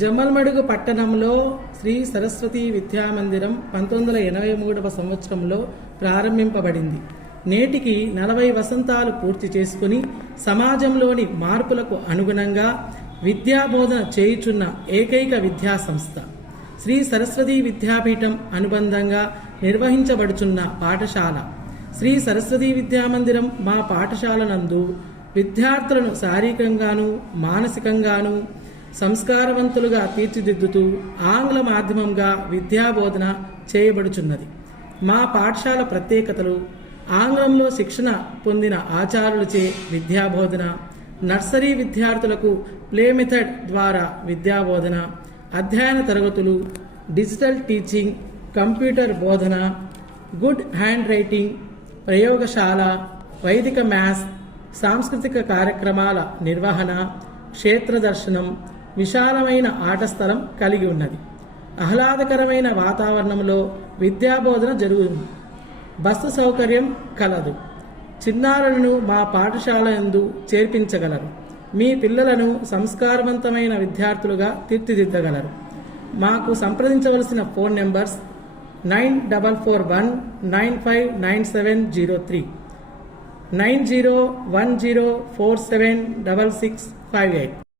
జమ్మలమడుగు పట్టణంలో శ్రీ సరస్వతి విద్యామందిరం 1983వ సంవత్సరంలో ప్రారంభింపబడింది. నేటికి 40 వసంతాలు పూర్తి చేసుకుని సమాజంలోని మార్పులకు అనుగుణంగా విద్యాబోధన చేయుచున్న ఏకైక విద్యా సంస్థ. శ్రీ సరస్వతి విద్యాపీఠం అనుబంధంగా నిర్వహించబడుచున్న పాఠశాల శ్రీ సరస్వతి విద్యామందిరం. మా పాఠశాల నందు విద్యార్థులను శారీరకంగాను మానసికంగాను సంస్కారవంతులుగా తీర్చిదిద్దుతూ ఆంగ్ల మాధ్యమంగా విద్యాబోధన చేయబడుచున్నది. మా పాఠశాల ప్రత్యేకతలు: ఆంగ్లంలో శిక్షణ పొందిన ఆచార్యులచే విద్యాబోధన, నర్సరీ విద్యార్థులకు ప్లే మెథడ్ ద్వారా విద్యాబోధన, అధ్యయన తరగతులు, డిజిటల్ టీచింగ్, కంప్యూటర్ బోధన, గుడ్ హ్యాండ్ రైటింగ్, ప్రయోగశాల, వైదిక మ్యాథ్స్, సాంస్కృతిక కార్యక్రమాల నిర్వహణ, క్షేత్ర దర్శనం, విశాలమైన ఆట స్థలం కలిగి ఉన్నది. ఆహ్లాదకరమైన వాతావరణంలో విద్యాబోధన జరుగుతుంది. బస్సు సౌకర్యం కలదు. చిన్నారులను మా పాఠశాల యందు చేర్పించగలరు. మీ పిల్లలను సంస్కారవంతమైన విద్యార్థులుగా తీర్చిదిద్దగలరు. మాకు సంప్రదించవలసిన ఫోన్ నెంబర్స్ 9441959703, 9010476658.